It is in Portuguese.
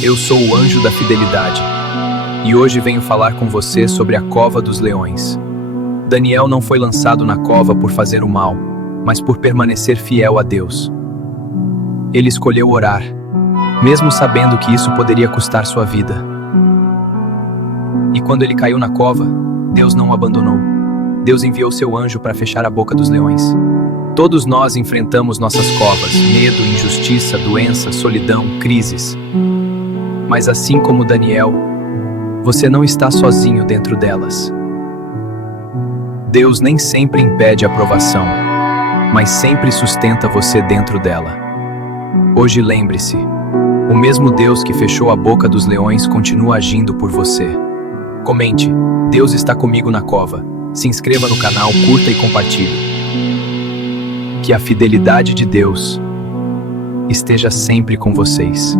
Eu sou o Anjo da Fidelidade e hoje venho falar com você sobre a Cova dos Leões. Daniel não foi lançado na cova por fazer o mal, mas por permanecer fiel a Deus. Ele escolheu orar, mesmo sabendo que isso poderia custar sua vida. E quando ele caiu na cova, Deus não o abandonou. Deus enviou seu anjo para fechar a boca dos leões. Todos nós enfrentamos nossas covas, medo, injustiça, doença, solidão, crises. Mas assim como Daniel, você não está sozinho dentro delas. Deus nem sempre impede a provação, mas sempre sustenta você dentro dela. Hoje lembre-se, o mesmo Deus que fechou a boca dos leões continua agindo por você. Comente, Deus está comigo na cova. Se inscreva no canal, curta e compartilhe. Que a fidelidade de Deus esteja sempre com vocês.